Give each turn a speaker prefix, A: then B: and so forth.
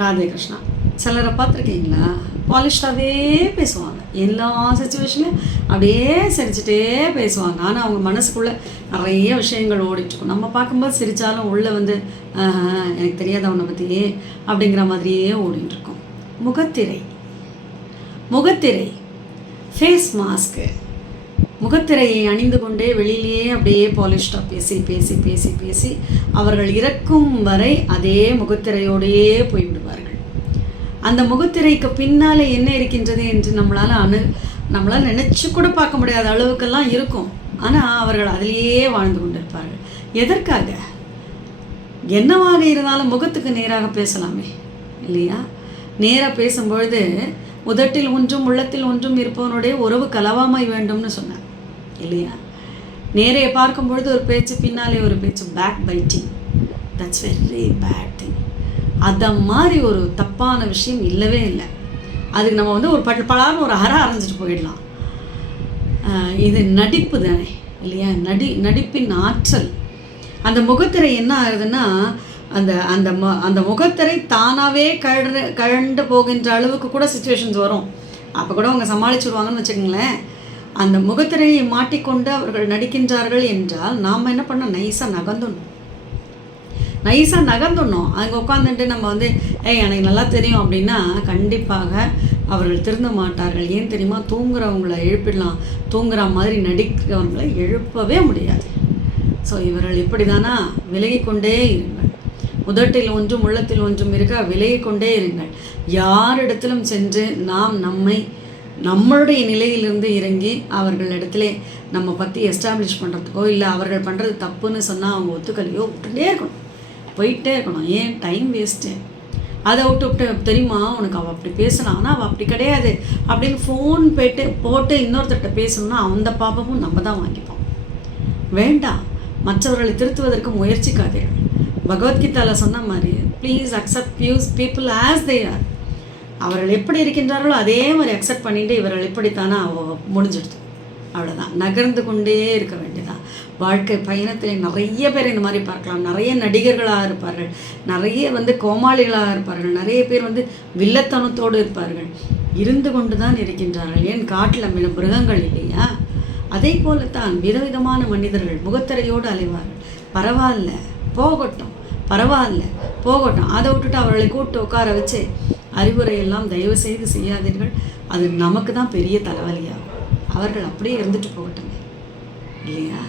A: ராதே கிருஷ்ணா சிலரை பார்த்துருக்கீங்களா? பாலிஷ்டாகவே பேசுவாங்க. எல்லா சுச்சுவேஷன்லையும் அப்படியே சிரிச்சிட்டே பேசுவாங்க. ஆனால் அவங்க மனசுக்குள்ளே நிறைய விஷயங்கள் ஓடிட்டுருக்கும். நம்ம பார்க்கும்போது சிரித்தாலும் உள்ளே வந்து எனக்கு தெரியாத அவனை பற்றி அப்படிங்கிற மாதிரியே ஓடிட்டுருக்கும். முகத்திரை. முகத்திரை. ஃபேஸ் மாஸ்க்கு முகத்திரையை அணிந்து கொண்டே வெளியிலேயே அப்படியே பாலிஷ்டாக பேசி பேசி பேசி பேசி அவர்கள் இறக்கும் வரை அதே முகத்திரையோடையே போய்விடுவார்கள். அந்த முகத்திரைக்கு பின்னால் என்ன இருக்கின்றது என்று நம்மளால் அணு நம்மளால் நினச்சி கூட பார்க்க முடியாத அளவுக்கெல்லாம் இருக்கும். ஆனால் அவர்கள் அதிலேயே வாழ்ந்து கொண்டிருப்பார்கள். எதற்காக? என்னவாக இருந்தாலும் முகத்துக்கு நேராக பேசலாமே இல்லையா? நேராக பேசும்பொழுது உதட்டில் ஒன்றும் உள்ளத்தில் ஒன்றும் இருப்பவனுடைய உறவு கலவாமை வேண்டும்னு சொன்னேன் இல்லையா? நேரே பார்க்கும் பொழுது ஒரு பேச்சு பின்னாலே ஒரு பேச்சு back biting that's very bad thing அதை மாதிரி ஒரு தப்பான விஷயம் இல்லவே இல்லை. அதுக்கு நம்ம வந்து ஒரு பட் பலான்னு ஒரு அற அரைஞ்சிட்டு போயிடலாம். இது நடிப்பு தானே இல்லையா? நடி நடிப்பின் ஆற்றல். அந்த முகத்திரை என்ன ஆகுதுன்னா அந்த அந்த மு அந்த முகத்திரை தானாகவே கழ கழண்டு போகின்ற அளவுக்கு கூட சுச்சுவேஷன்ஸ் வரும். அப்போ கூட அவங்க சமாளிச்சுடுவாங்கன்னு வச்சுக்கோங்களேன். அந்த முகத்திரையை மாட்டிக்கொண்டு அவர்கள் நடிக்கின்றார்கள் என்றால் நாம் என்ன பண்ணோம் நைஸாக நகர்ந்துடணும். நைஸாக நகர்ந்துடணும். அங்கே உட்காந்துட்டு நம்ம வந்து ஏய் எனக்கு நல்லா தெரியும் அப்படின்னா கண்டிப்பாக அவர்கள் திருந்த மாட்டார்கள். ஏன் தெரியுமா? தூங்குறவங்களை எழுப்பிடலாம். தூங்குற மாதிரி நடிக்கிறவங்களை எழுப்பவே முடியாது. ஸோ இவர்கள் இப்படி தானா விலகிக்கொண்டே இருங்கள். உதட்டில் ஒன்றும் உள்ளத்தில் ஒன்றும் இருக்க விலகிக்கொண்டே இருங்கள். யாரிடத்திலும் சென்று நாம் நம்மை நம்மளுடைய நிலையிலிருந்து இறங்கி அவர்களிடத்திலே நம்ம பற்றி எஸ்டாப்ளிஷ் பண்ணுறதுக்கோ இல்லை அவர்கள் பண்ணுறது தப்புன்னு சொன்னால் அவங்க ஒத்துக்கலையோ விட்டுட்டே இருக்கணும். போயிட்டே இருக்கணும். ஏன்? டைம் வேஸ்ட்டு அதை விட்டு விட்டு தெரியுமா? உனக்கு அவள் அப்படி பேசலாம் ஆனால் அவள் அப்படி கிடையாது. அப்படின்னு ஃபோன் போயிட்டு போட்டு இன்னொருத்தர்கிட்ட பேசணும்னா அந்த பாப்பமும் நம்ம தான் வாங்கிப்போம். வேண்டாம் மற்றவர்களை திருத்துவதற்கு முயற்சிக்காதீர்கள் பகவத்கீதாவில் சொன்ன மாதிரி please accept us people as they are அவர்கள் எப்படி இருக்கின்றார்களோ அதே மாதிரி அக்செப்ட் பண்ணிட்டு இவர்கள் இப்படித்தானே அவ முடிஞ்சிடுது. அவ்வளோதான் நகர்ந்து கொண்டே இருக்க வேண்டியதான் வாழ்க்கை பயணத்தில் நிறைய பேர் இந்த மாதிரி பார்க்கலாம். நிறைய நடிகர்களாக இருப்பார்கள். நிறைய வந்து கோமாளிகளாக இருப்பார்கள். நிறைய பேர் வந்து வில்லத்தனத்தோடு இருப்பார்கள். இருந்து கொண்டு தான் இருக்கின்றார்கள். ஏன்? காட்டில் மிக மிருகங்கள் இல்லையா? அதே போலத்தான் விதவிதமான மனிதர்கள் முகத்திரையோடு அலைவார்கள். பரவாயில்ல. போகட்டும். பரவாயில்ல. போகட்டும். அதை விட்டுட்டு அவர்களை கூப்பிட்டு உட்கார வச்சு அறிவுரையெல்லாம் தயவு செய்து செய்யாதீர்கள். அது நமக்கு தான் பெரிய தலைவலியாகும். அவர்கள் அப்படியே இருந்துட்டு போகட்டுமே. இல்லையா?